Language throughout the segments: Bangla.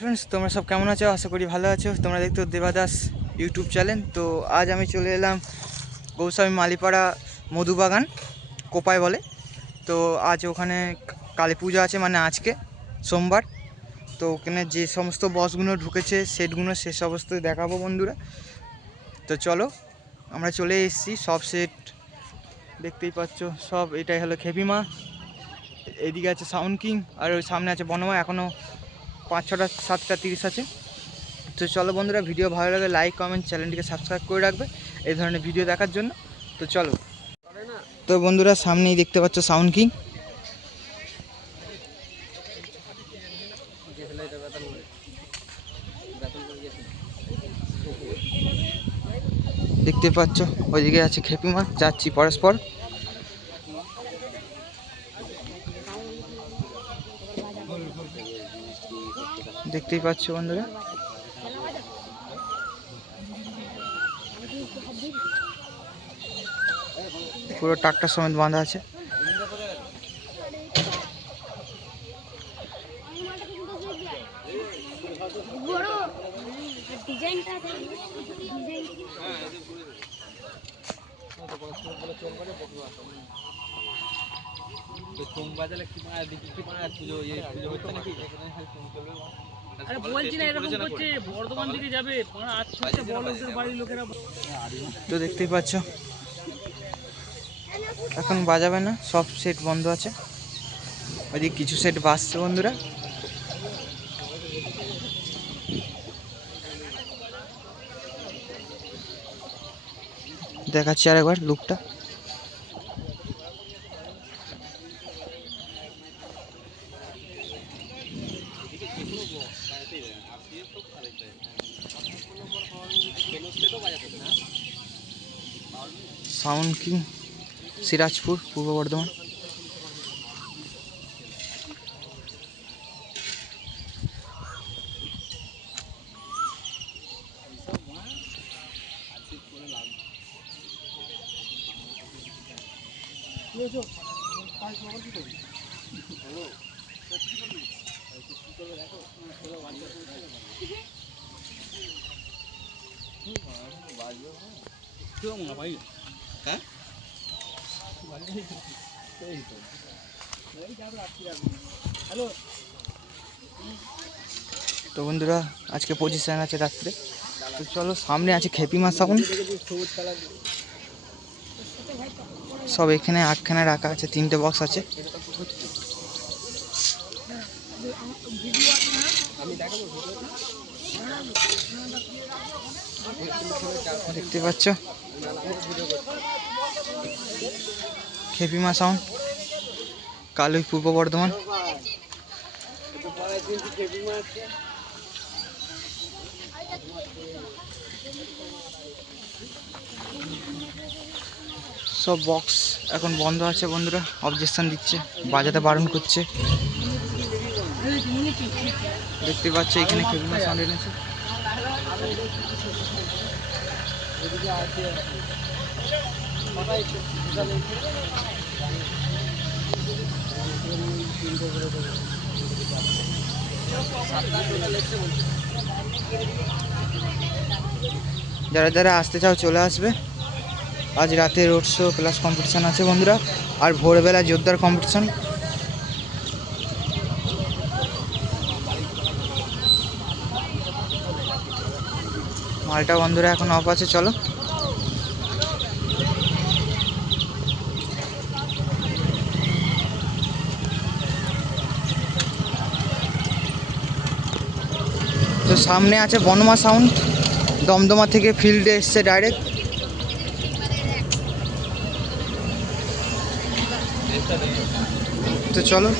फ्रेंड्स তোমরা সব কেমন আছো? আশা করি ভালো আছো। তোমরা দেখছো দেবাদাস ইউটিউব চ্যানেল। তো আজ আমি চলে এলাম গৌস্বামী মালিপাড়া মধুবাগান কোপায় বলে। তো আজ ওখানে কালী পূজা আছে, মানে আজকে সোমবার। তো ওখানে যে সমস্ত বসগুলো ঢুকেছে সেটগুলো সে সমস্ত দেখাবো বন্ধুরা। তো চলো, আমরা চলে এসেছি। সব সেট দেখতেই পাচ্ছ সব। এটাই হলো খেপিমা, এদিকে আছে সাউন্ড কিং, আর ওই সামনে আছে বনমা। এখনও 5-6টা 7টা 30 আছে। তো চলো বন্ধুরা, ভিডিও ভালো লাগে লাইক কমেন্ট, চ্যানেলটিকে সাবস্ক্রাইব করে রাখবে এই ধরনের ভিডিও দেখার জন্য। তো চলো। তো বন্ধুরা, সামনেই দেখতে পাচ্ছ সাউন্ড কিং। দেখতে পাচ্ছ ওইদিকে আছে খেপিমা, যাচ্ছি পরস্পর। দেখতেই পাচ্ছ বন্ধুরা, পুরো ট্রাক্টর সমেত বাঁধা আছে। তো দেখতেই পাচ্ছ এখন বাজাবে না, সব সেট বন্ধ আছে। ওইদিকে কিছু সেট বাজছে বন্ধুরা। দেখাচ্ছি আরেকবার লুকটা। সাউন্ড কিং, সিরাজপুর, পূর্ব বর্ধমান। তো বন্ধুরা, আজকে পজিশন আছে রাত্রে। তো চলো, সামনে আছে খেপিমা সাউন্ড। সব এখানে 8খানে রাখা আছে, 3টে বক্স আছে। দেখতে পাচ্ছ খেপিমা সাউন্ড, কালুই, পূর্ব বর্ধমান। সব বক্স এখন বন্ধ আছে বন্ধুরা, অবজেকশন দিচ্ছে, বাজাতে বারণ করছে। দেখতে পাচ্ছ এখানে খেপিমা সাউন্ড এনেছে। যারা যারা আসতে চাও চলে আসবে। আজ রাতে রোড শো প্লাস কম্পিটিশান আছে বন্ধুরা, আর ভোরবেলা জোরদার কম্পিটিশান। মালটা বন্ধুরা এখন অফ আছে। চলো, তো সামনে আছে বনমা সাউন্ড, দমদমা থেকে ফিল্ডে এসছে ডাইরেক্ট। তো চলো,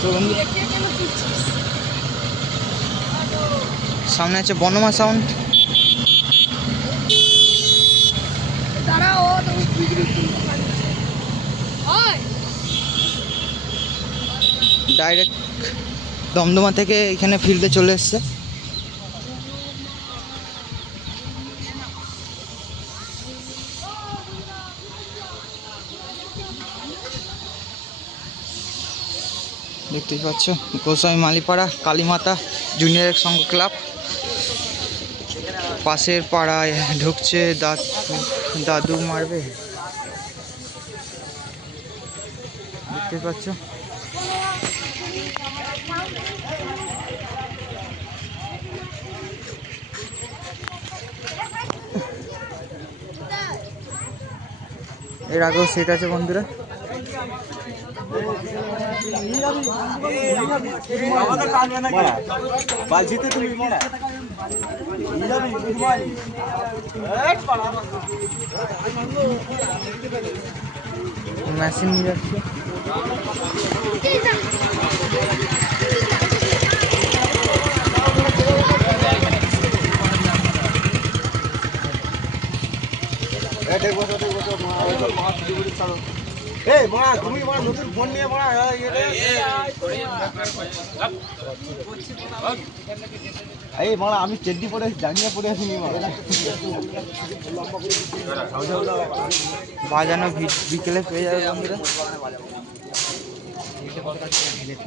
তো বন্ধু সামনে আছে বনমা সাউন্ড। ডাইরেক্ট দমদমা থেকে এখানে ফিল্ডে চলে এসছে। দেখতেই পাচ্ছ গোস্বামী মালিপাড়া কালীমাতা জুনিয়র সংঘ ক্লাব। পাশের পাড়ায় ঢুকছে দাদু মারবে, দেখতে পাচ্ছ। এর আগেও সেট আছে বন্ধুরা। মেশিন নিয়ে যাচ্ছে। আমি চেড্ডি পরে জাঙ্গিয়া পরে আসিনি। বাজানো বিকেলে পেয়ে যাবে বন্ধুরা।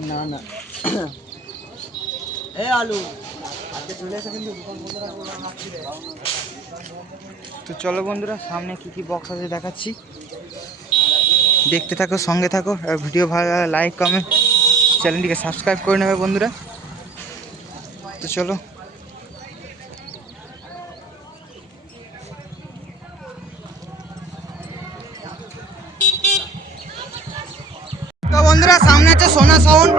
না না আলু চলে এসে কিন্তু তো চলো বন্ধুরা, সামনে কি কি বক্স আছে দেখাচ্ছি, দেখতে থাকো, সঙ্গে থাকো। আর ভিডিও ভালো লাগলে লাইক কমেন্ট, চ্যানেলটিকে সাবস্ক্রাইব করে নেবে বন্ধুরা। তো চলো। তো বন্ধুরা সামনে আছে সোনা সাউন্ড।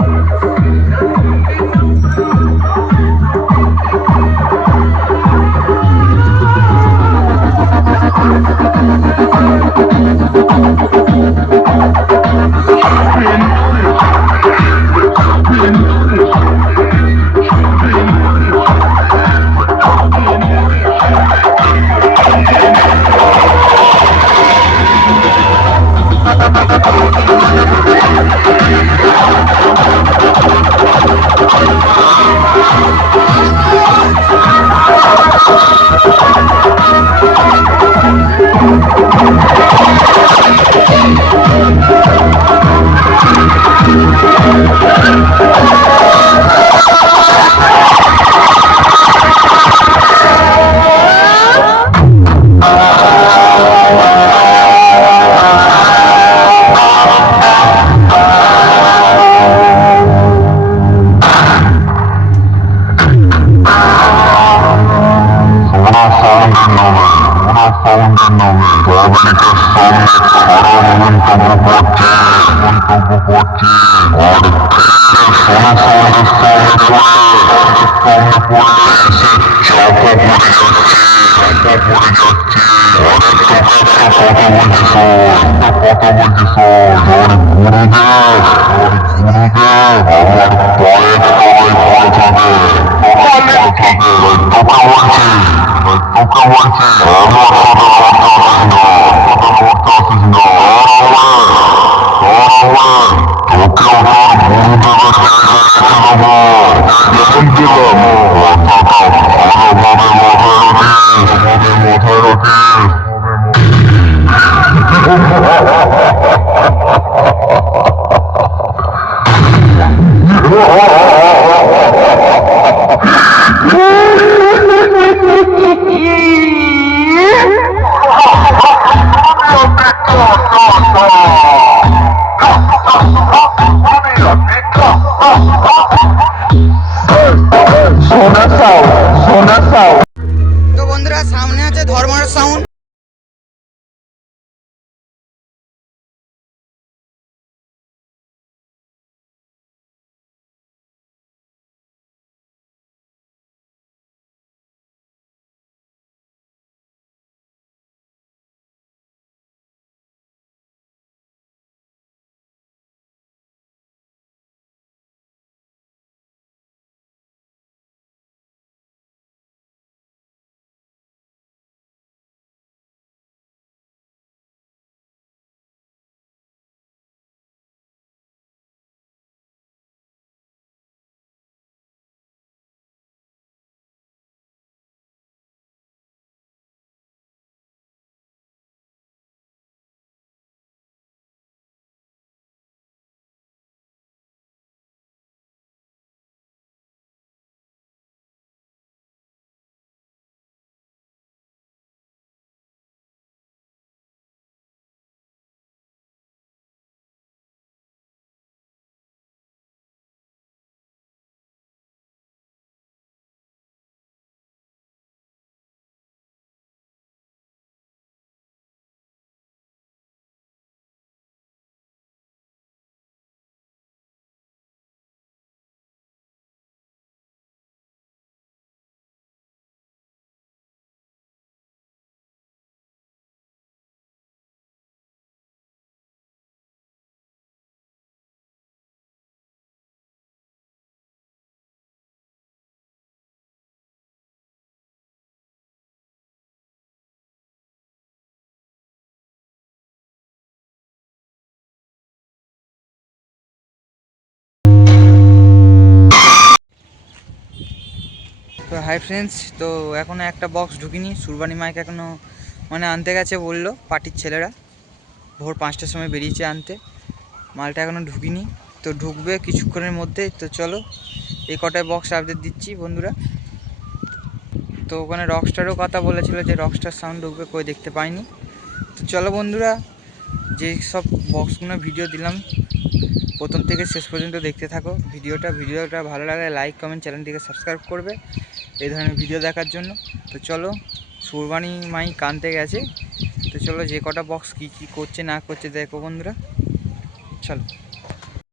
হাই ফ্রেন্ডস, তো এখনও একটা বক্স ঢুকিনি। সুরবানি মাইক এখনও মানে আনতে গেছে বললো পার্টির ছেলেরা, ভোর 5টার সময় বেরিয়েছে আনতে, মালটা এখনও ঢুকিনি, তো ঢুকবে কিছুক্ষণের মধ্যে। তো চলো এই কটায় বক্স আপডেট দিচ্ছি বন্ধুরা। তো ওখানে রকস্টারও কথা বলেছিল যে রকস্টার সাউন্ড ঢুকবে, কই দেখতে পাইনি। তো চলো বন্ধুরা, যে সব বক্সগুলো ভিডিও দিলাম প্রথম থেকে শেষ পর্যন্ত দেখতে থাকো ভিডিওটা ভালো লাগলে লাইক কমেন্ট চ্যানেলটিকে সাবস্ক্রাইব করবে এই ধরনের ভিডিও দেখার জন্য। তো চলো, সুরবানি মাইক আনতে গেছে, তো চলো যে কটা বক্স কী করছে না করছে দেখো বন্ধুরা, চলো।